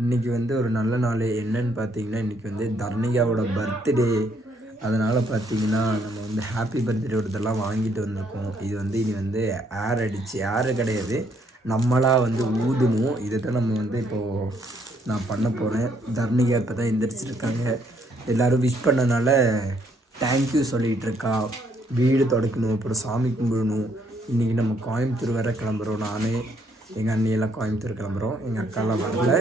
இன்றைக்கி வந்து ஒரு நல்ல நாள். என்னன்னு பார்த்தீங்கன்னா இன்றைக்கி வந்து தர்ணிகாவோட பர்த்டே. அதனால் பார்த்தீங்கன்னா நம்ம வந்து ஹாப்பி பர்த்டேவோடதெல்லாம் வாங்கிட்டு வந்திருக்கோம். இது வந்து இனி வந்து ஏர் அடித்து ஏரு கிடையாது, நம்மளாக வந்து ஊதணும். இதை தான் நம்ம வந்து இப்போது நான் பண்ண போகிறேன். தர்ணிகா இப்போ தான் எந்திரிச்சிருக்காங்க. எல்லோரும் விஷ் பண்ணனால தேங்க்யூ சொல்லிகிட்டு இருக்கா. வீடு துடைக்கணும், அப்புறம் சாமி கும்பிடணும். இன்றைக்கி நம்ம கோயம்புத்தூர் வர கிளம்புறோம். நான் எங்கள் அண்ணியெல்லாம் கோயம்புத்தூர் கிளம்புறோம், எங்கள் அக்காலாம் வரல.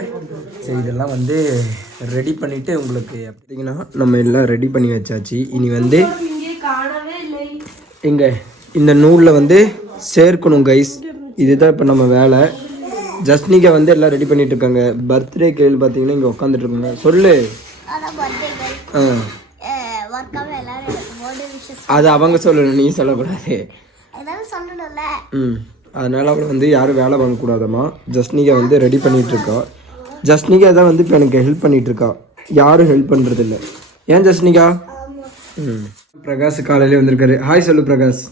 சரி, இதெல்லாம் வந்து ரெடி பண்ணிவிட்டு உங்களுக்கு பார்த்தீங்கன்னா நம்ம எல்லாம் ரெடி பண்ணி வச்சாச்சு. இனி வந்து இங்கே இந்த நூலில் வந்து சேர்க்கணும் கைஸ். இதுதான் இப்போ நம்ம வேலை. ஜஸ்னிகா வந்து எல்லாம் ரெடி பண்ணிட்டு இருக்காங்க. பர்த்டே கேள் பார்த்தீங்கன்னா இங்கே உட்காந்துட்டு இருக்காங்க. சொல்லு. அது அவங்க சொல்லணும், நீ சொல்லக்கூடாது. அதனால் அவளை வந்து யாரும் வேலை வாங்கக்கூடாதம்மா. ஜஸ்னிகா வந்து ரெடி பண்ணிகிட்ருக்கா. ஜஸ்னிகா தான் வந்து இப்போ எனக்கு ஹெல்ப் பண்ணிகிட்ருக்கா, யாரும் ஹெல்ப் பண்ணுறதில்ல. ஏன் ஜஸ்னிகா? பிரகாஷ் காலையிலே வந்திருக்காரு. ஹாய் சொல்லு பிரகாஷ்.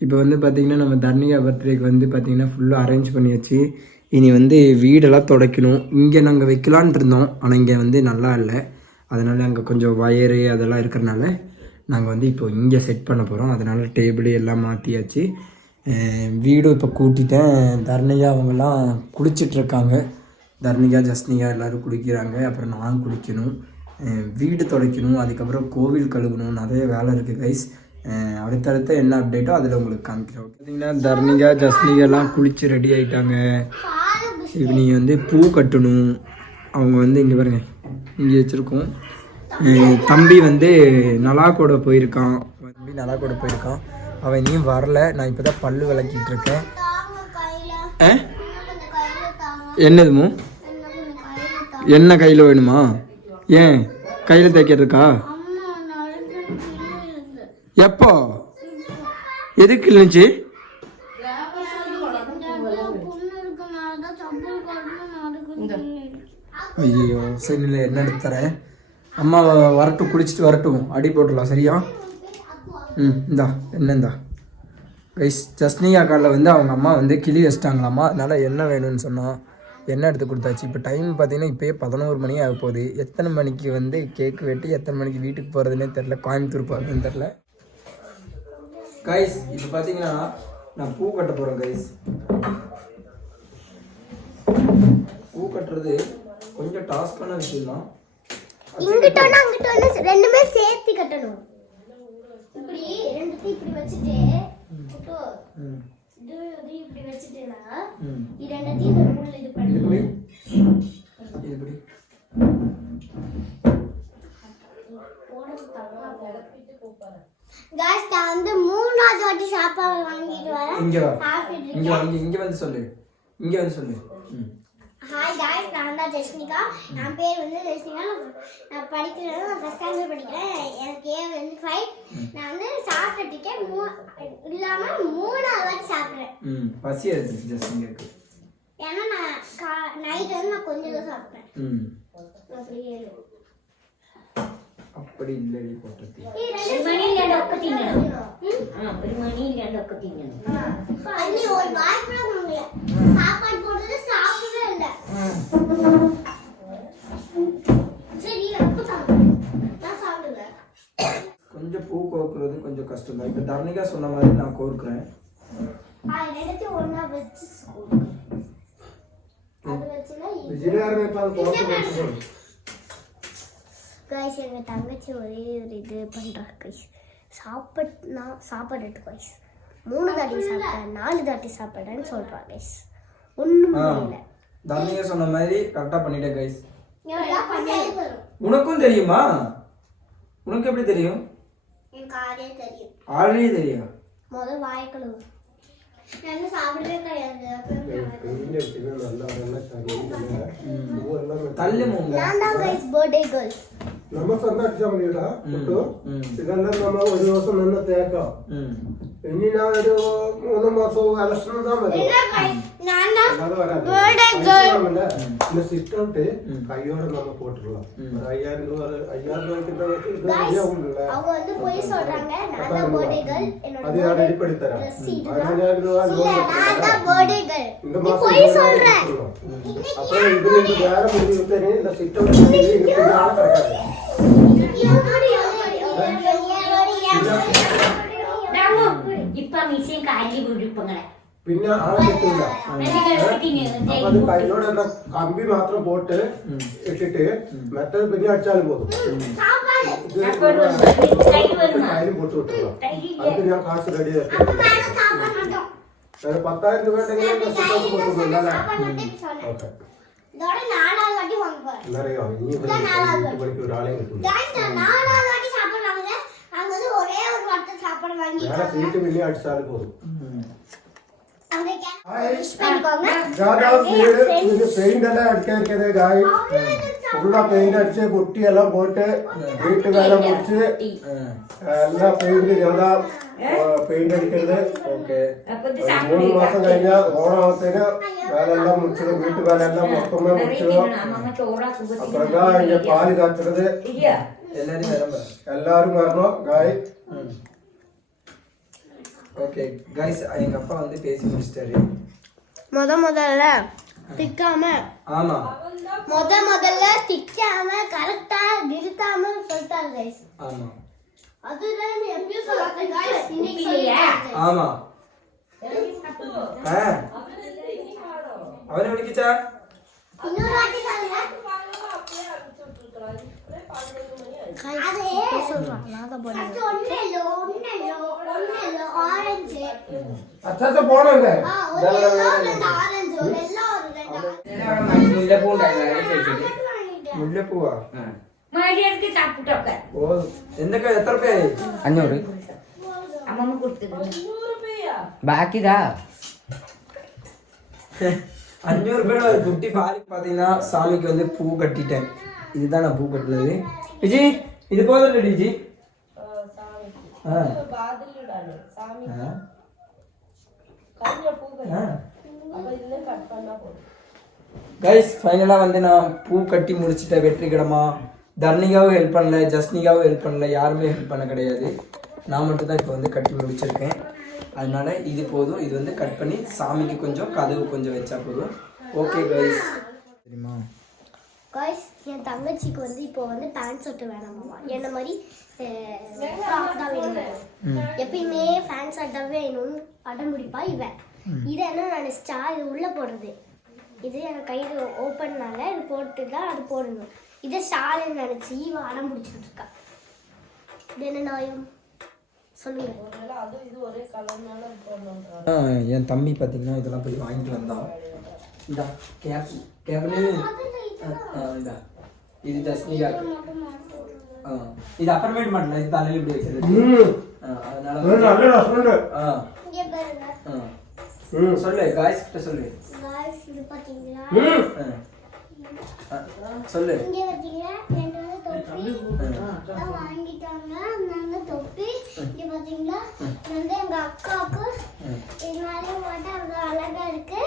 இப்போ வந்து பார்த்திங்கன்னா நம்ம தர்ணிகா பர்த்டேக்கு வந்து பார்த்திங்கன்னா ஃபுல்லாக அரேஞ்ச் பண்ணியாச்சு. இனி வந்து வீடெல்லாம் துடைக்கணும். இங்கே நாங்கள் வைக்கலான் இருந்தோம், ஆனால் இங்கே வந்து நல்லா இல்லை. அதனால் அங்கே கொஞ்சம் வயரு அதெல்லாம் இருக்கிறனால நாங்கள் வந்து இப்போ இங்கே செட் பண்ண போகிறோம். அதனால் டேபிள் எல்லாம் மாற்றியாச்சு. வீடும் இப்போ கூட்டிட்டேன். தர்ணிகா அவங்கெல்லாம் குளிச்சிட்ருக்காங்க. தர்ணிகா ஜஸ்னிகா எல்லோரும் குளிக்கிறாங்க. அப்புறம் நான் குளிக்கணும், வீடு துடைக்கணும், அதுக்கப்புறம் கோவில் கழுவணும். நிறைய வேலை இருக்குது கைஸ். அடுத்தடுத்த என்ன அப்டேட்டோ அதில் உங்களுக்கு காமிக்கிறோம். பார்த்தீங்கன்னா தர்ணிகா ஜஸ்னிகாலாம் குளித்து ரெடி ஆகிட்டாங்க. இப்போ நீங்கள் வந்து பூ கட்டணும். அவங்க வந்து இங்கே பாருங்க, இங்கே வச்சுருக்கோம். தம்பி வந்து நலாக்கோட போயிருக்கான். அவன் இனியும் வரல. நான் இப்போ தான் பல்லு விளக்கிட்டு இருக்கேன். என்னதுமோ என்ன கையில் வேணுமா? ஏன் கையில் தைக்கிறதுக்கா? எப்போ எதுக்கு இருந்துச்சு? ஐயோ சரி, இல்லை என்ன எடுத்து தரேன். அம்மா வரட்டும், குளிச்சுட்டு வரட்டும், அடி போட்டுடலாம். சரியா? இந்தா என்னந்தா கைஸ். ஜஸ்னிகா காலில் வந்து அவங்க அம்மா வந்து கிளி வச்சிட்டாங்களாம்மா. அதனால் என்ன வேணும்னு சொன்னால் என்ன எடுத்து கொடுத்தாச்சு. இப்போ டைம் பார்த்தீங்கன்னா இப்போயே 11 மணி ஆக போகுது. எத்தனை மணிக்கு வந்து கேக்கு வெட்டி எத்தனை மணிக்கு வீட்டுக்கு போகிறதுனே தெரில, கோயம்புத்தூர் போகிறதுன்னு தெரில கைஸ். இப்போ பார்த்தீங்கன்னா நான் பூ கட்ட போகிறேன் கைஸ். பூ கட்டுறது கொஞ்சம் டாஸ்கான விஷயம் தான். ரெண்டுமே சேர்த்து கட்டணும். இப்படி ரெண்டுத்தையும் இப்படி வச்சிட்டு இப்படி வச்சிட்டேனா இது ரெண்டுத்தையும் இந்த நூல்ல இது பண்ணி இப்படி गाइस நான் வந்து மூணாவது வாட்டி சாப்பாடு வாங்கிட்டு வரேன். இங்க வந்து சொல்லு. ஹாய் गाइस, நான் தான் ஜஸ்னிகா. என் பேர் வந்து ஜஸ்னிகா. நான் படிக்கிறேன், நான் ஃபர்ஸ்ட் ஸ்டாண்டர்ட் படிக்கிறேன். எனக்கு ஏஜ் வந்து 5. நான் வந்து சாப்பிட்டுட்டேன் இல்லாம மூணாவது வாட்டி சாப்பிடுறேன். பசி எடுத்துச்சு ஜஸ்னிகாக்கு. ஏன்னா நான் நைட் வந்து நான் கொஞ்சம் தான் சாப்பிட்டேன். அப்படி இல்லடி போட்டது. மணி இல்ல ஒக்கத்திங்க. ஒரு மணி இல்ல ஒக்கத்திங்க. அண்ணி ஒரு வாய் கூட முடியல. சாப்பாடு போடுறது சாப்பிடவே இல்ல. சரி அப்ப நான் சாப்பிடுவேன். கொஞ்சம் பூ கோக்குறது கொஞ்சம் கஷ்டம் தான். இப்ப தர்ணிகா சொன்ன மாதிரி நான் கோர்க்கிறேன். ரெண்டத்தை ஒண்ணா வச்சு அது வச்சுனா விஜயாரமே பால் கோர்த்து गाइस. எங்க தங்கச்சி ஒரே ஒரு இது பண்றா गाइस. சாப்பாடு गाइस 3 தாட்டி சாப்பிட்டேன், 4 தாட்டி சாப்பிட்டேன்னு சொல்றா गाइस. ஒண்ணும் புரியல. தர்ணிகா சொன்ன மாதிரி கரெக்ட்டா பண்ணிட்டே गाइस. உனக்கும் தெரியுமா? உனக்கு எப்படி தெரியும்? எனக்கு ஆல்ரெடி தெரியும். முதல்ல வாய் கழுவு. நான் சாப்பிடவே கிடையாது. தள்ளு மூங்க. நான் தான் गाइस பர்த்டே गर्ल. നമ്മ സ്വന്തം അടിച്ചാൽ മതിയിടാ ഇതെല്ലാം നമ്മൾ ഒരു ദിവസം നിന്ന് തേക്കാം ഇനി ഞാൻ ഒരു 3 മാസവും ഇലക്ഷൻ ഇടാൻ മതി സിസ്റ്റോട്ട് കയ്യോടെ നമ്മൾ പോയിട്ടുള്ള 5000 രൂപ 5000 അത് ഞാൻ റെഡിപ്പെടുത്തരാം 5000 രൂപ അപ്പൊ ഇതിന് വേറെ മുന്നിൽ இந்த സിസ്റ്റോട്ട് ആളെ കിടക്കാതെ പിന്നെ ആളെ കിട്ടില്ല അപ്പൊ അത് കയ്യിലൂടെ കമ്പി മാത്രം പോട്ട് ഇട്ടിട്ട് മറ്റേത് പിന്നെ അടിച്ചാലും പോകും കയ്യിൽ പൊട്ട് വിട്ടുള്ള അത് ഞാൻ കാശ് റെഡി ആക്കി 10,000 രൂപ ഓക്കെ എന്നറിയോ ഇനി ഒരാളെ കിട്ടില്ല വേറെ സീറ്റ് പിന്നെ അടിച്ചാലും പോകും പെയിന്റ് എല്ലാം അടിക്കാൻ ഗായി ഉള്ള പെയിന്റ് അടിച്ച് പൊട്ടിയെല്ലാം പോയിട്ട് വീട്ടുകാലം മുറിച്ച് എല്ലാം പെയിന്റ് ചെറുതാ പെയിന്റ് അടിക്കരുത് 3 മാസം കഴിഞ്ഞാൽ ഓണാവത്തേന് വേലെല്ലാം മുറിച്ചത് വീട്ടുകാലെല്ലാം മൊത്തമേ മുറിച്ചത് അപ്പഴാ അതിന്റെ പാല് കാച്ചത് எல்லாரும் வரணும் காய் ஓகே गाइस எங்க அப்பா வந்து பேசி முடிச்சிட்டாரு முதல்ல திக்காம ஆமா முதல்ல திக்காம கரெக்ட்டா நிறுத்தாம சொல்லிட்டாரு गाइस ஆமா அதுதான் எப்பயும் சொல்றாங்க गाइस இன்னைக்கு ஆமா அவரை விളിക്കിച്ചാ இன்னொரு வாட்டி சொல்லுங்க അച്ഛാ പോണല്ലേ മുല്ലപ്പൂവാ ഓ എന്തൊക്കെ എത്ര രൂപയായി 500 ബാക്കിതാ 500 ரூபாய் ஒரு குட்டி பாலிக்கு பாத்தீங்கன்னா சாமிக்கு வந்து பூ கட்டிட்டேன் இதுதான் நான் பூ கட்டினது விஜி இது போதும் விஜி கைஸ் ஃபைனலா வந்து நான் பூ கட்டி முடிச்சிட்டேன் வெற்றிகரமா. தர்ணிகாவும் ஹெல்ப் பண்ணல, ஜஸ்னிகாவும் ஹெல்ப் பண்ணல, யாருமே ஹெல்ப் பண்ண கிடையாது. நான் மட்டும் தான் இப்போ வந்து கட்டி முடிச்சிருக்கேன். அதனால இது போதும். இது வந்து கட் பண்ணி சாமிக்கு கொஞ்சம் கதவு கொஞ்சம் வச்சா போதும். Okay guys. சரிமா गाइस என் தங்கச்சிக்கு வந்து இப்போ வந்து பேண்ட் ஷர்ட் வேணுமா, என்ன மாதிரி ஃப்ராக் தான் வேணும். எப்பயுமே பேண்ட் ஷர்ட் தான் வேணும்னு அடம் பிடிப்பா இவன். இது என்ன நினைச்சா இது உள்ள போடுறது, இது எனக்கு கையில் ஓப்பன்னால இது போட்டு தான் அது போடணும். இதை ஷாலுன்னு நினைச்சி இவன் அடம் பிடிச்சிட்டு இருக்கா. இது என்ன நியாயம் சொல்லுங்க. என் தம்பி பார்த்தீங்கன்னா இதெல்லாம் போய் வாங்கிட்டு வந்தான். இந்த கேப்னு இதா இது ஜஸ்னிகா. இது அப்புறமேட்டு மாட்டல, இது தலையில இப்படி வச்சிருக்கு. அதனால சொல்லு காய்ஸ் கிட்ட சொல்லு. गाइस இது பாத்தீங்களா, சொல்லு. இங்க பாத்தீங்களா ரெண்டு தொப்பி வாங்கிட்டாங்க. நாங்க தொப்பி இங்க பாத்தீங்களா வந்து எங்க அக்காவுக்கு இது மாதிரி போட்டா அது அழகா இருக்கு.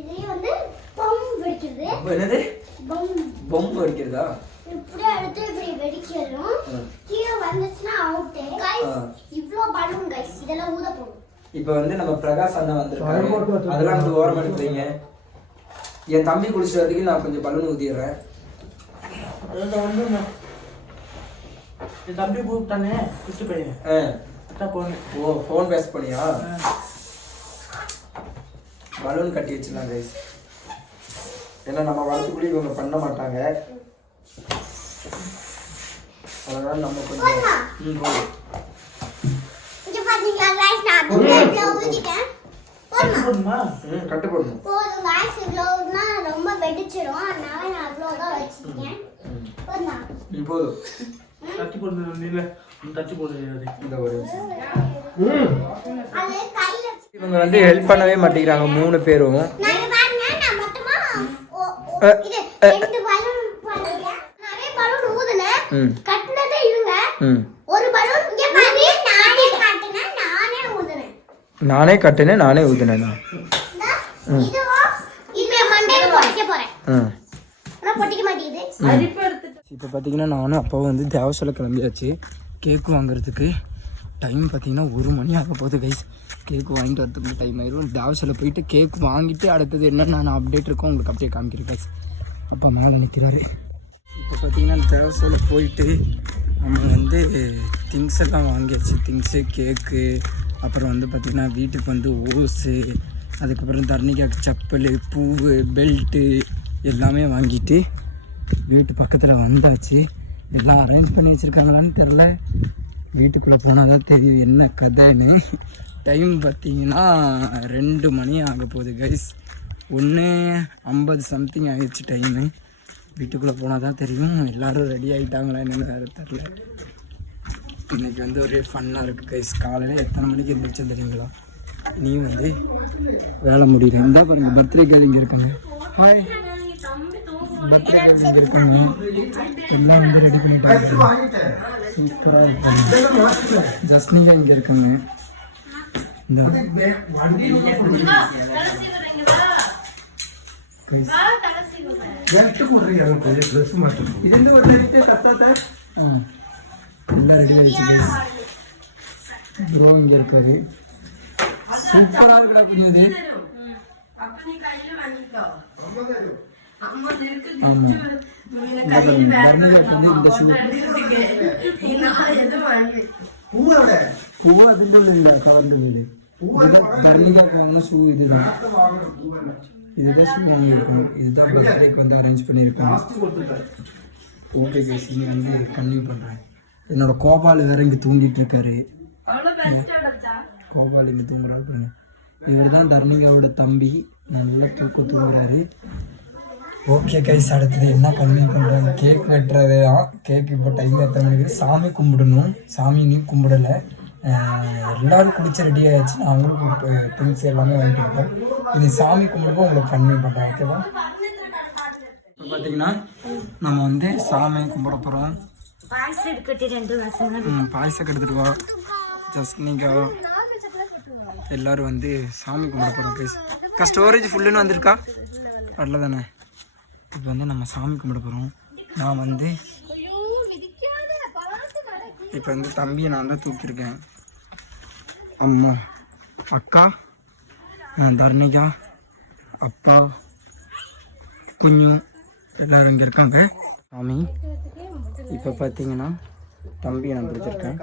இது வந்து பம் வெடிக்குது. என்னது பம்? பம் வெடிக்குதா? இப்படி எடுத்து இப்படி வெடிக்கிறோம். கீழே வந்துச்சுன்னா அவுட். गाइस இவ்ளோ பலூன் गाइस இதெல்லாம் ஊத போகும். இப்போ வந்து நம்ம பிரகாஷ் அண்ணா வந்திருக்காங்க, அதெல்லாம் வந்து ஓரம் எடுத்துறீங்க. என் தம்பி குளிச்சுட்டு வரதுக்கு நான் கொஞ்சம் பலூன் ஊதிடுறேன். என் தம்பி கூப்பிட்டானே குளிச்சு போய் ஓ ஃபோன் பேச போனியா? பலூன் கட்டி வச்சிடலாம் கைஸ். ஏன்னா நம்ம வரத்துக்குள்ளே இவங்க பண்ண மாட்டாங்க, அதனால நம்ம கொஞ்சம் போதும். இங்க பாத்தீங்களா गाइस நான் இவ்ளோ ஊதிட்டேன். போடுமா? கட்டு போடணும். போதும் गाइस, இவ்ளோனா ரொம்ப வெடிச்சிரும். அதனால நான் இவ்ளோ தான் வச்சிருக்கேன். போதுமா? போதும். தட்டி போடு நீல தட்டி போடு. இந்த ஒரு அது கையில இவங்க வந்து ஹெல்ப் பண்ணவே மாட்டேங்கிறாங்க 3 பேரும். நான் பாருங்க, நான் மொத்தமா இது ரெண்டு பலூன் போடுறேன். நிறைய பலூன் ஊதுனேன். ம் கட்டினதே இவங்க ம் ஒரு பலூன் இங்க பாரு நானே கட்டினேன் நானே ஊதுனேன் நானே கட்டினேன் நானே ஊதுனேனா இதுவும் இந்த மண்டையில பொட்டிக்க போறேன் ம் நான் பொட்டிக்க மாட்டேங்குது இப்போ பார்த்தீங்கன்னா நானும் அப்பாவும் வந்து தேவசாலை கிளம்பியாச்சு கேக்கு வாங்குறதுக்கு டைம் பார்த்தீங்கன்னா 1 மணி ஆக போகுது கைஸ் கேக்கு வாங்கிட்டு வரதுக்கு டைம் ஆயிடும் தேவசாலை போயிட்டு கேக் வாங்கிட்டு அடுத்தது என்னென்ன நான் அப்டேட் இருக்கோ உங்களுக்கு அப்படியே காமிக்கிறேன் கைஸ் அப்பா மேலே நிற்கிறாரு இப்போ பார்த்தீங்கன்னா தேவசாலை போயிட்டு நம்ம வந்து திங்ஸ் எல்லாம் வாங்கியாச்சு திங்ஸு கேக்கு அப்புறம் வந்து பார்த்திங்கன்னா வீட்டுக்கு வந்து ஓஸு அதுக்கப்புறம் தர்ணிக்காக்கு செப்பல் பூவு பெல்ட்டு எல்லாமே வாங்கிட்டு வீட்டு பக்கத்தில் வந்தாச்சு எல்லாம் அரேஞ்ச் பண்ணி வச்சுருக்காங்களான்னு தெரில வீட்டுக்குள்ளே போனால் தான் தெரியும் என்ன கதைன்னு டைம் பார்த்தீங்கன்னா 2 மணி ஆக போகுது கைஸ் 1:50 சம்திங் ஆகிடுச்சு டைமு வீட்டுக்குள்ளே போனால் தான் தெரியும் எல்லோரும் ரெடி ஆகிட்டாங்களா என்னென்னு வேறு தெரில இன்றைக்கி வந்து ஒரே ஃபன்னாக இருக்குது கைஸ் காலையில் எத்தனை மணிக்கு இருந்துச்சு தெரியுங்களா நீ வந்து வேலை முடியல இருந்தா பாருங்க பர்த்டே கேர்ள் இங்கே இருக்காங்க ஹாய் பர்த்டே கேர்ள் இங்கே இருக்காங்க எல்லாம் வந்து ரெடி பண்ணிட்டாங்க சூப்பராக இருக்காங்க ஜஸ்னிகா இங்கே இருக்காங்க இந்த எல்லாம் ரெடி ஆயிடுச்சு கைஸ் ப்ரோ இங்கே இருக்காரு சூப்பராக இருக்கா புரியுது ஆமாம் இந்த ஷூ பூவா அதுன்னு இல்லை கவர்ந்து தர்ணிகாக்கு வாங்கின ஷூ இதுதான் இதுதான் ஷூ வாங்கியிருக்கோம் இதுதான் பர்த்டேக்கு வந்து அரேஞ்ச் பண்ணியிருக்கோம் ஓகே கைஸ் இங்கே வந்து கன்டினியூ பண்ணுறேன் என்னோட கோபால் வேற இங்கே தூங்கிட்டு இருக்காரு கோபால் இங்கே தூங்குறாரு பாருங்க இவர் தான் தர்ணிகாவோட தம்பி நல்லா தூங்குறாரு ஓகே கைஸ் அடுத்தது என்ன கன்டினியூ பண்ணுறாங்க கேக் வெட்டுறது தான் கேக் இப்போ டைம் எத்தனை மணிக்கு சாமி கும்பிடணும் சாமி நீ கும்பிடலை எல்லோரும் குளிச்சு ரெடி ஆகிடுச்சு நான் அவங்களுக்கு திங்ஸ் எல்லாமே வாங்கிட்டு இருக்கேன் இது சாமி கும்பிடுப்போ உங்களுக்கு கன்டினியூ பண்ணுறேன் ஓகேவா இப்போ பார்த்தீங்கன்னா நம்ம வந்து சாமி கும்பிட போகிறோம் பாயசம் எடுத்துட்டு வா ஜஸ்னிகா எல்லோரும் வந்து சாமி கும்பிட போகிறோம் கைஸ் ஸ்டோரேஜ் ஃபுல்லுன்னு வந்திருக்கா வரல தானே இப்போ வந்து நம்ம சாமி கும்பிட போகிறோம் நான் வந்து இப்போ வந்து தம்பியை நான் தான் தூக்கியிருக்கேன் அம்மா அக்கா தர்ணிகா அப்பா குஞ்சு எல்லோரும் இங்கே இருக்காங்க சாமி இப்போ பார்த்தீங்கன்னா தம்பியை நான் பிடிச்சிருக்கேன்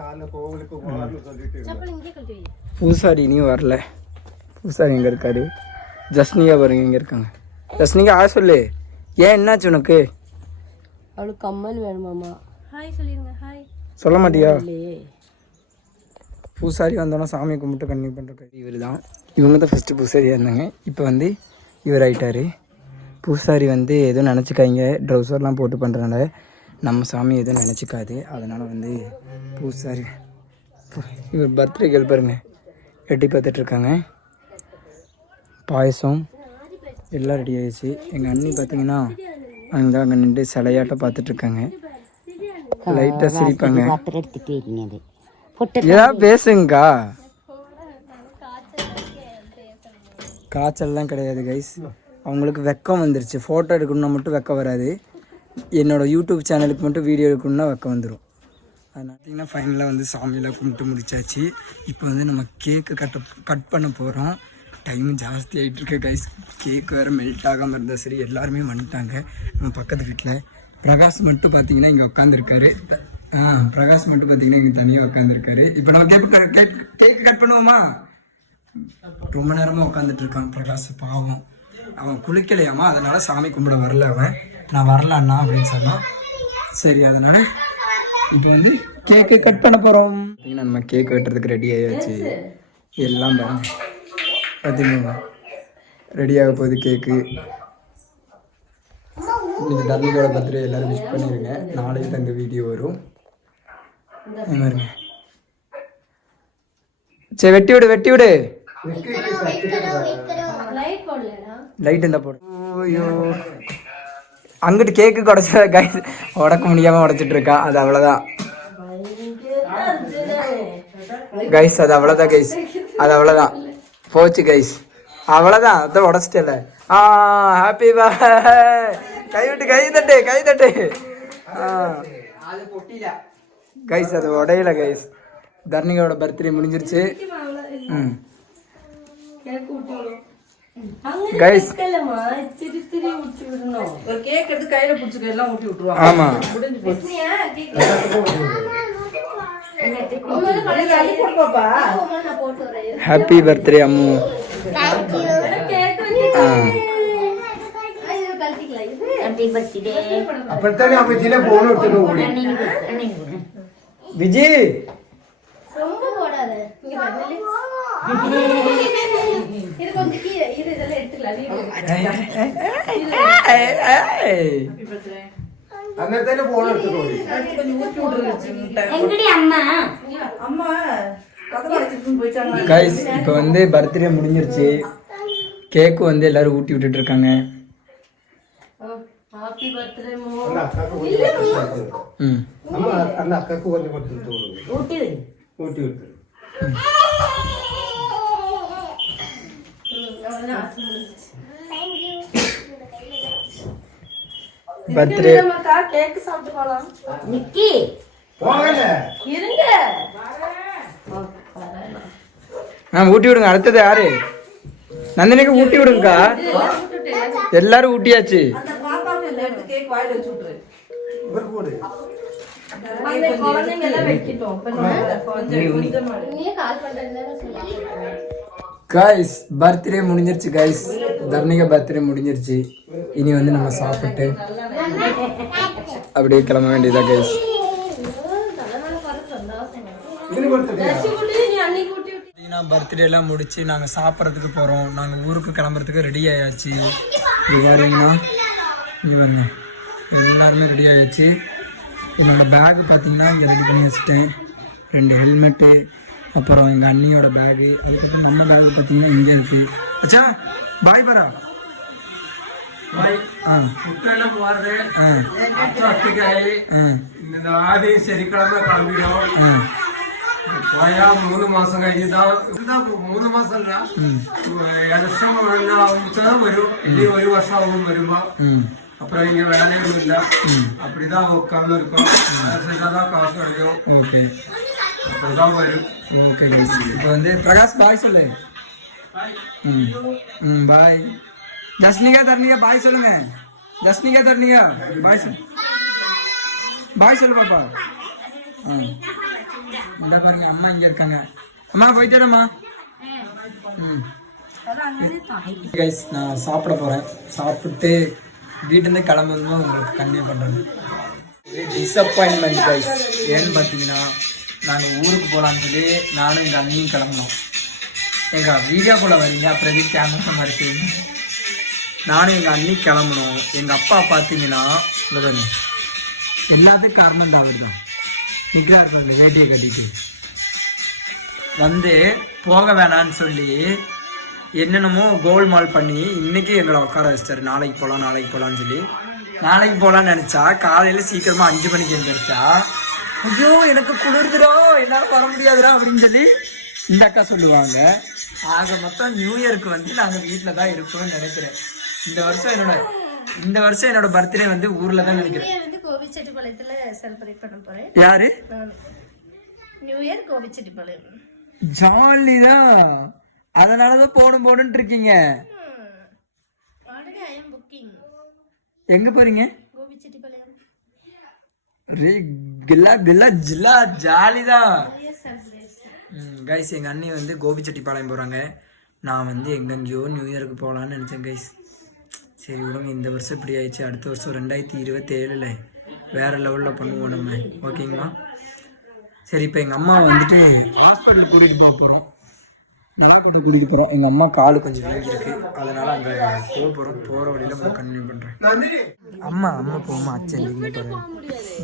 பூசாரி இனியும் வரல பூசாரி இங்கே இருக்காரு ஜஸ்னிகா பாருங்க இங்கே இருக்காங்க ஜஸ்னிகா சொல்லு ஏன் என்னாச்சு உனக்கு அவளுக்கு கம்மல் வேணுமாமா ஹாய் சொல்லிருங்க ஹாய் சொல்ல மாட்டியா பூசாரி வந்தோன்னா சாமியை கும்பிட்டு கண்டினியூ பண்ணுற இவர் தான் இவங்க தான் ஃபஸ்ட்டு பூசாரியாக இருந்தாங்க இப்போ வந்து இவர் ஆகிட்டார் பூசாரி வந்து எதுவும் நினச்சிக்காங்க ட்ரௌசர்லாம் போட்டு பண்ணுறதுனால நம்ம சாமி எதுவும் நினச்சிக்காது அதனால் வந்து பூசாரி இவர் பர்த்டே கேள் பாருங்க எட்டி பார்த்துட்ருக்காங்க பாயசம் எல்லாம் ரெடி ஆகிடுச்சு எங்கள் அண்ணி பார்த்தீங்கன்னா அங்கே நின்று சிலையாட்ட பார்த்துட்ருக்காங்க லைட்டாக சிரிப்பாங்க ஏதாவது பேசுங்கக்கா காய்ச்சல்லாம் கிடையாது கைஸ் அவங்களுக்கு வெக்கம் வந்துருச்சு ஃபோட்டோ எடுக்கணுன்னா மட்டும் வெக்கம் வராது என்னோடய யூடியூப் சேனலுக்கு மட்டும் வீடியோ எடுக்கணுன்னா வெக்கம் வந்துடும் அது பார்த்தீங்கன்னா ஃபைனலாக வந்து சாமியெல்லாம் கும்பிட்டு முடிச்சாச்சு இப்போ வந்து நம்ம கேக்கு கட் பண்ண போகிறோம் டைம் ஜாஸ்தி ஆகிட்டுருக்கு கைஸ் கேக் வேறு மெல்ட் ஆகாமல் இருந்தால் சரி எல்லாருமே வந்துட்டாங்க நம்ம பக்கத்து வீட்டில் பிரகாஷ் மட்டும் பார்த்தீங்கன்னா இங்கே உட்காந்துருக்காரு பிரகாஷ் மட்டும் பார்த்தீங்கன்னா இங்கே தனியாக உட்காந்துருக்காரு இப்போ நம்ம கேக் கட் பண்ணுவோமா ரொம்ப நேரமாக உட்காந்துட்டு இருக்கான் பிரகாஷ் பாவம் அவன் குளிக்கலையாமா அதனால் சாமி கும்பிட வரல அவன் நான் வரலான்னா அப்படின்னு சொன்னான் சரி அதனால் இப்போ வந்து கேக்கு கட் பண்ண போகிறோம் பார்த்தீங்கன்னா நம்ம கேக் வெட்டுறதுக்கு ரெடி ஆகியாச்சு எல்லாம் பார்த்தீங்கன்னா ரெடியாக போகுது கேக்கு இன்னைக்கு தர்ணிகோட பர்த்டே எல்லோரும் விஷ் பண்ணிடுங்க நாளைக்கு தான் இந்த வீடியோ வரும் பாருங்க சரி வெட்டி விடு லைட் இருந்தா போடு ஐயோ அங்கிட்டு கேக்கு உடச்ச கைஸ் உடக்க முடியாமல் உடைச்சிட்டு இருக்கா. அது அவ்வளோதான் கைஸ், அது அவ்வளோதான் கைஸ், அது அவ்வளோதான் போச்சு கைஸ், அவ்வளோதான். அதான் உடச்சிட்டல. ஹாப்பி கை விட்டு கை தட்டு கை தட்டு. கைஸ் அது உடையல கைஸ். தர்ணிகாவோட பர்த்டே முடிஞ்சிருச்சு. கைஸ் ஒரு கேக் எடுத்து கையில புடிச்சுக்க எல்லாம் ஊட்டி விட்டுருவாங்க. ஆமா முடிஞ்சு போச்சு. Happy birthday Ammu. அப்படித்தானே அப்ப போன ஓடி விஜி ரொம்ப போடாத. இங்க பாரு. இது கொஞ்சம் கீழே இது இதெல்லாம் எடுத்துக்கலாம். அன்னத்தானே போன ஓடி எங்கடி அம்மா அம்மா கதவை அடைச்சிட்டு போயிட்டாங்க. கைஸ் இப்போ வந்து பர்த்டே முடிஞ்சிருச்சு. கேக்கு வந்து எல்லாரும் ஊட்டி விட்டுட்டு இருக்காங்க. ஹாப்பி பர்த்டே மோ. அந்த அக்காக்கு கொஞ்சம் அம்மா அந்த அக்காக்கு கொஞ்சம் கொடுத்து ஊட்டி விட்டு பர்த்டே நமக்கா கேக் சாப்பிட்டு போலாம். நிக்கி போகல இருங்க. ஊட்டி விடுங்க. அடுத்தது யாரு? நந்தினிக்கு ஊட்டி விடுங்கக்கா. எல்லாரும் ஊட்டியாச்சு. அந்த பாப்பாக்கு ரெண்டு கேக் வாயில வச்சு விட்டுரு. இவர் போடு அந்த குழந்தைங்க எல்லாம் வெட்டிட்டோம். நீயே கால் பண்றதுன்னு சொல்லி. கைஸ் பர்த்டே முடிஞ்சிருச்சு கைஸ். தர்ணிகா பர்த்டே முடிஞ்சிருச்சு. இனி வந்து நம்ம சாப்பிட்டு அப்படியே கிளம்ப வேண்டியதா கைஸ். பர்த்டே எல்லாம் முடிச்சு நாங்கள் சாப்பிட்றதுக்கு போகிறோம். நாங்கள் ஊருக்கு கிளம்புறதுக்கு ரெடி ஆயாச்சு. இது வேறீங்கன்னா இங்கே வரணும். எல்லாருமே ரெடி ஆயாச்சு. என்னோடய பேக் பார்த்தீங்கன்னா இங்கே ரெடி பண்ணி வச்சுட்டேன். 2 ஹெல்மெட்டு, அப்புறம் எங்கள் அண்ணியோட பேகு, அதுக்கப்புறம் நம்ம பேக் பார்த்தீங்கன்னா இங்கே இருக்குது. அச்சா பாய் பரா பாய். குட்டெல்லாம் போறது இந்த ஆதி சனிக்கிழமை கிளம்பிடும். போயா 3 மாசம் കഴിഞ്ഞിട്ടാ 3 മാസം അല്ല ഇലക്ഷൻ ആവുമ്പോഴാണ് വരും. ഇനി 1 വർഷം ആകും വരുമ്പോ. அப்புறம் இங்க வேலையும் இல்லை. அப்படிதான் உட்கார்ந்து இருக்கோம். தான் காசு கிடைக்கும். ஓகே அப்படிதான் வரும். ஓகே இப்போ வந்து பிரகாஷ் பாய் சொல்லு. பாய். ஜஸ்னிகா தர்ணிகா பாய் சொல்லுங்க. ஜஸ்னிகா தர்ணிகா பாய் சொல்லு. பாய் சொல்லு பாப்பா. இந்த பாருங்க அம்மா இங்க இருக்காங்க. அம்மா போயிட்டு வரேம்மா. கைஸ் நான் சாப்பிட போறேன். சாப்பிட்டு வீட்டிலேருந்து கிளம்பும்போது உங்களுக்கு கன்வே பண்ணுறேன். Disappointment guys. ஏன்னு பார்த்தீங்கன்னா நாங்கள் ஊருக்கு போகலான்னு சொல்லி நானும் எங்கள் அண்ணியும் கிளம்புனோம். எங்கள் வீடியோக்குள்ளே வரீங்க அப்புறம் எதுவும் கேமரா மாட்டேங்க. நானும் எங்கள் அண்ணி கிளம்புனோம். எங்கள் அப்பா பார்த்தீங்கன்னா எல்லாத்துக்கும் காரணம் அவர் தான். நிற்கிறார்கள் வேட்டியை கட்டிட்டு வந்து போக வேணான்னு சொல்லி என்னென்னமோ கோல்மால் பண்ணி இன்னைக்கு எங்களை உட்கார வச்சிட்டாரு. நாளைக்கு போகலான்னு சொல்லி நாளைக்கு போகலான்னு நினச்சா காலையில் சீக்கிரமாக 5 மணிக்கு எழுந்திரிச்சா ஐயோ எனக்கு குளிர்துடா என்னால் வர முடியாதுடா அப்படின்னு சொல்லி இந்த அக்கா சொல்லுவாங்க. ஆக மொத்தம் நியூ இயருக்கு வந்து நாங்கள் வீட்டில் தான் இருப்போம்னு நினைக்கிறேன். இந்த வருஷம் என்னோட பர்த்டே வந்து ஊரில் தான் நினைக்கிறேன். கோபிச்செட்டிப்பாளையத்துல செலிப்ரேட் பண்ண போறேன். யாரு? New year Gobichettipalayam. ஜாலிதான். அதனாலதான் போடுன்னு இருக்கீங்க. எங்க போறீங்க? கோபிச்செட்டிப்பாளையம். ஜாலிதான் கைஸ். எங்க அண்ணி வந்து கோபிச்செட்டிப்பாளையம் போறாங்க. நான் வந்து எங்கெங்கயோ நியூ இயருக்கு போகலான்னு நினைச்சேன் கைஸ். சரி விடுங்க, இந்த வருஷம் இப்படி ஆயிடுச்சு. அடுத்த வருஷம் 2027 வேற லெவலில் பண்ணுவோம் நம்ம. ஓகேங்களா? சரி இப்போ எங்கள் அம்மா வந்துட்டு ஹாஸ்பிட்டலுக்கு கூட்டிகிட்டு போகிறோம். நல்லாக்கட்டை கூட்டிகிட்டு போகிறோம். எங்கள் அம்மா காலு கொஞ்சம் வீங்கிருக்கு. அதனால் அங்கே போகிற வழியில் கொஞ்சம் கண்டினியூ பண்ணுறேன். அம்மா போமா அச்சன் இங்கே போகிறேன்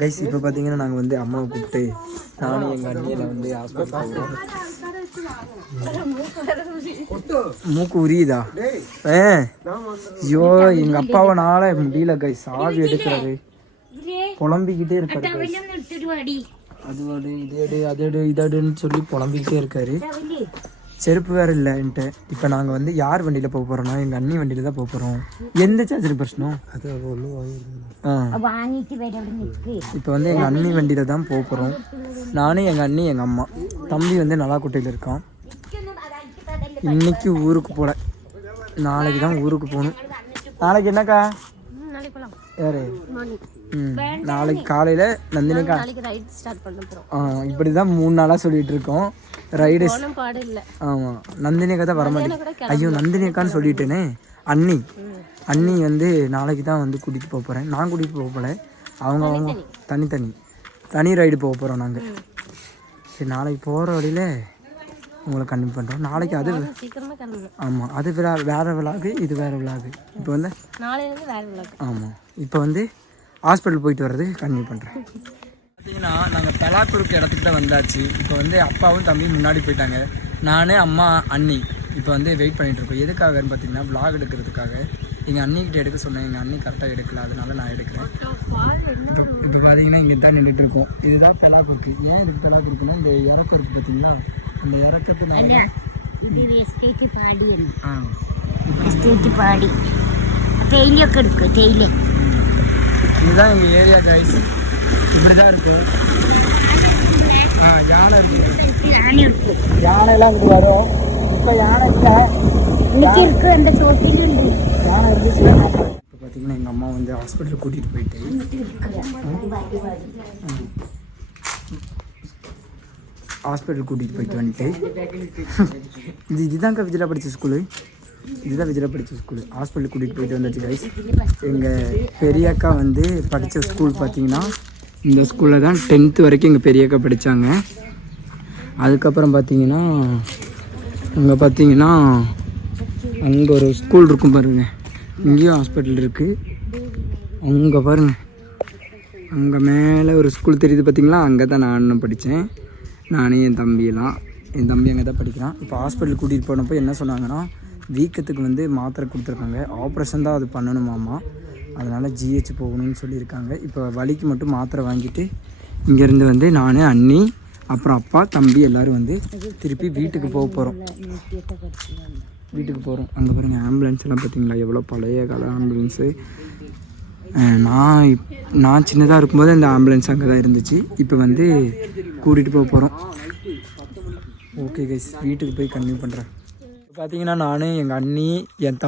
கைஸ். இப்போ பார்த்தீங்கன்னா நாங்கள் வந்து அம்மாவை கூப்பிட்டு நானும் எங்கள் அண்ணியில் வந்து ஹாஸ்பிட்டல் போகிறோம். மூக்கு உரியுதா? ஐயோ எங்க அப்பாவனால முடியல கைஸ், சாவி எடுக்கிறாரு, புலம்பிக்கிட்டே இருக்காரு. அது எடு இது எடு அது எடு இதடுன்னு சொல்லி புலம்பிக்கிட்டே இருக்காரு. செருப்பு வேற இல்லை என்கிட்ட. இப்போ நாங்கள் வந்து யார் வண்டியில் போக போகிறோம்னா எங்கள் அண்ணி வண்டியில் தான் போக போகிறோம். எந்த சார்ஜர் பிரச்சனை? இப்போ வந்து எங்கள் அண்ணி வண்டியில் தான் போக போகிறோம். நானும் எங்கள் அண்ணி எங்கள் அம்மா. தம்பி வந்து நலாக்குட்டையில் இருக்கான். இன்னைக்கு ஊருக்கு போகல, நாளைக்கு தான் ஊருக்கு போகணும். நாளைக்கு என்னக்கா? யாரு? நாளைக்கு காலையில் நந்தினிக்கா இப்படி தான் 3 நாளாக சொல்லிட்டு இருக்கோம். ரைடு ஆமாம், நந்தினிக்கா தான் வரமாட்டேன். ஐயோ நந்தினிக்கான்னு சொல்லிட்டேனே. அண்ணி வந்து நாளைக்கு தான் வந்து கூட்டிகிட்டு போக போகிறேன். நான் கூட்டிகிட்டு போக போகல, அவங்க தனி ரைடு போக போகிறோம் நாங்கள். சரி, நாளைக்கு போகிற வழியில் உங்களை கண்டிப்பாக பண்ணுறோம். நாளைக்கு அது ஆமாம், அது வேறு விளாகு, இது வேறு விளாகு. இப்போ வந்து ஆமாம், இப்போ வந்து ஹாஸ்பிட்டல் போயிட்டு வர்றது கண்டினியூ பண்ணுறேன். பார்த்தீங்கன்னா நாங்கள் தலாக்குறுக்கு இடத்துக்கு தான் வந்தாச்சு. இப்போ வந்து அப்பாவும் தம்பியும் முன்னாடி போயிட்டாங்க. நான், அம்மா, அண்ணி இப்போ வந்து வெயிட் பண்ணிகிட்ருக்கோம். எதுக்காகன்னு பார்த்தீங்கன்னா vlog எடுக்கிறதுக்காக. எங்கள் அண்ணிக்கிட்ட எடுக்க சொன்னேன், எங்கள் அண்ணி கரெக்டாக எடுக்கல, அதனால நான் எடுக்கிறேன். இப்போ பார்த்தீங்கன்னா இங்கே தான் நின்றுட்டுருக்கோம். இதுதான் தலாக்குறுக்கு. ஏன் இதுக்கு தலாக்குறுக்குன்னா இந்த இறக்கம் இருக்குது பார்த்தீங்களா, அந்த இறக்கத்தினால இதுதான் எங்கள் ஏரியா கைஸ். இப்படி தான் இருக்கு. யானை இருக்கு, யானைலாம் இங்கே வரும். இப்போ யானை இல்லை, அந்த யானை இருந்துச்சுன்னா. இப்போ பார்த்தீங்கன்னா எங்கள் அம்மா வந்து ஹாஸ்பிட்டலுக்கு கூட்டிகிட்டு போயிட்டு வந்துட்டு இதுதான் விஜயா படித்த ஸ்கூலு. ஹாஸ்பிட்டலுக்கு கூட்டிகிட்டு போயிட்டு வந்தாச்சு கைஸ். எங்கள் பெரியக்கா வந்து படித்த ஸ்கூல் பார்த்தீங்கன்னா இந்த ஸ்கூலில் தான் 10th வரைக்கும் எங்கள் பெரியக்கா படித்தாங்க. அதுக்கப்புறம் பார்த்தீங்கன்னா அங்கே ஒரு ஸ்கூல் இருக்கும் பாருங்கள், இங்கேயும் ஹாஸ்பிட்டல் இருக்குது. அங்கே பாருங்கள், அங்கே மேலே ஒரு ஸ்கூல் தெரியுது பார்த்தீங்களா, அங்கே தான் நான் படித்தேன். நானே என் தம்பி அங்கே தான் படிக்கிறான். இப்போ ஹாஸ்பிட்டல் கூட்டிகிட்டு போனப்போ என்ன சொன்னாங்கன்னா, வீக்கத்துக்கு வந்து மாத்திரை கொடுத்துருக்காங்க, ஆப்ரேஷன் தான் அது பண்ணணுமாமா, அதனால் ஜிஹெச் போகணும்னு சொல்லியிருக்காங்க. இப்போ வலிக்கு மட்டும் மாத்திரை வாங்கிட்டு இங்கேருந்து வந்து நான், அண்ணி, அப்புறம் அப்பா, தம்பி எல்லோரும் வந்து திருப்பி வீட்டுக்கு போகிறோம். அங்கே பாருங்கள் ஆம்புலன்ஸ் எல்லாம் பார்த்தீங்களா, எவ்வளோ பழைய கால ஆம்புலன்ஸு. நான் சின்னதாக இருக்கும்போது அந்த ஆம்புலன்ஸ் அங்கே தான் இருந்துச்சு. இப்போ வந்து கூட்டிகிட்டு போகிறோம். ஓகே கைஸ், வீட்டுக்கு போய் கன்டினியூ பண்ணுறேன். பார்த்தீங்கன்னா நான், எங்கள் அண்ணி, என்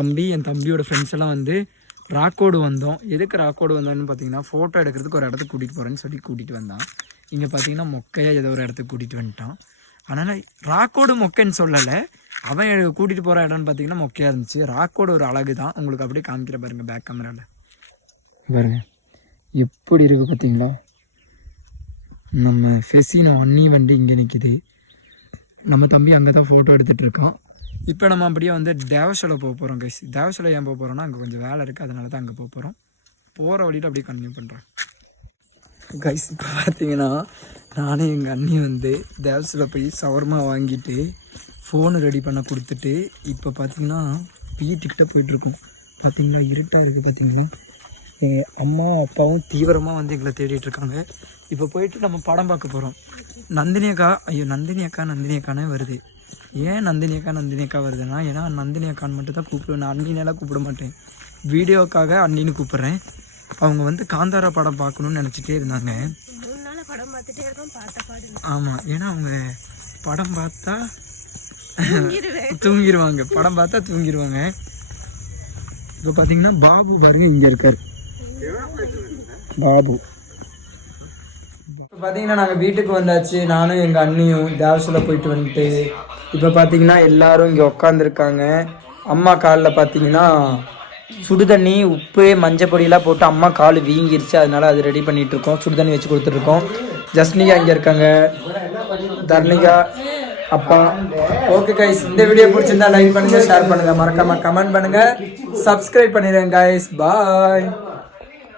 தம்பியோட ஃப்ரெண்ட்ஸ் எல்லாம் வந்து ராக்கோடு வந்தோம். எதுக்கு ராக்கோடு வந்தோன்னு பார்த்தீங்கன்னா, ஃபோட்டோ எடுக்கிறதுக்கு ஒரு இடத்துக்கு கூட்டிகிட்டு போகிறேன்னு சொல்லி கூட்டிகிட்டு வந்தான். இங்கே பார்த்தீங்கன்னா மொக்கையாக ஏதோ ஒரு இடத்துக்கு கூட்டிகிட்டு வந்துட்டான். அதனால் ராக்கோடு மொக்கைன்னு சொல்லலை, அவன் கூட்டிகிட்டு போகிற இடம்னு பார்த்தீங்கன்னா மொக்கையாக இருந்துச்சு. ராக்கோடு ஒரு அழகு தான், உங்களுக்கு அப்படியே காமிக்கிற பாருங்கள் பேக் கேமராவில் பாருங்கள் எப்படி இருக்குது பார்த்தீங்களா. நம்ம ஃபெசினோ அண்ணி வண்டி இங்கே நிற்கிது, நம்ம தம்பி அங்கே தான் ஃபோட்டோ எடுத்துகிட்டு இருக்கான். இப்போ நம்ம அப்படியே வந்து தேவசோலை போக போகிறோம் கைஸ். தேவசோலை ஏன் போக போகிறோன்னா, அங்கே கொஞ்சம் வேலை இருக்குது, அதனால தான் அங்கே போக போகிறோம். போகிற வழியில் அப்படியே கண்டினியூ பண்ணுறேன் கைஸ். இப்போ பார்த்தீங்கன்னா நானும் எங்கள் அண்ணி வந்து தேவசோலை போய் சவர்மா வாங்கிட்டு ஃபோனு ரெடி பண்ண கொடுத்துட்டு இப்போ பார்த்தீங்கன்னா வீட்டுக்கிட்ட போயிட்டுருக்கோம். பார்த்தீங்களா இருட்டாக இருக்குது பார்த்தீங்களா. எங்கள் அம்மாவும் அப்பாவும் தீவிரமாக வந்து எங்களை தேடிட்டுருக்காங்க. இப்போ போயிட்டு நம்ம படம் பார்க்க போகிறோம். நந்தினி அக்கானே வருது. ஏன் நந்தினி அக்கா வருதுன்னா, ஏன்னா நந்தினி அக்கான்னு மட்டும் தான் கூப்பிடுவேன், நான் அண்ணினெல்லாம் கூப்பிட மாட்டேன். வீடியோக்காக அண்ணின்னு கூப்பிட்றேன். அவங்க வந்து காந்தாரா படம் பார்க்கணுன்னு நினச்சிட்டே இருந்தாங்க. ஆமாம், ஏன்னா அவங்க படம் பார்த்தா தூங்கிடுவாங்க. இப்போ பார்த்தீங்கன்னா பாபு பாருங்க இங்கே இருக்கார், பாபு. இப்போ பார்த்தீங்கன்னா நாங்கள் வீட்டுக்கு வந்தாச்சு. நானும் எங்கள் அண்ணியும் தேவசோலை போயிட்டு வந்துட்டு இப்போ பார்த்தீங்கன்னா எல்லாரும் இங்கே உட்காந்துருக்காங்க. அம்மா காலில் பார்த்தீங்கன்னா சுடு தண்ணி, உப்பு, மஞ்சள் பொடியெல்லாம் போட்டு அம்மா கால் வீங்கிருச்சு, அதனால அது ரெடி பண்ணிட்டு இருக்கோம். சுடு தண்ணி வச்சு கொடுத்துட்ருக்கோம். ஜஸ்னிகா இங்கே இருக்காங்க, தர்ணிகா, அப்பா. ஓகே கைஸ், இந்த வீடியோ பிடிச்சிருந்தா லைக் பண்ணுங்கள், ஷேர் பண்ணுங்கள், மறக்காமல் கமெண்ட் பண்ணுங்கள், சப்ஸ்கிரைப் பண்ணிடுங்க கைஸ். பாய்.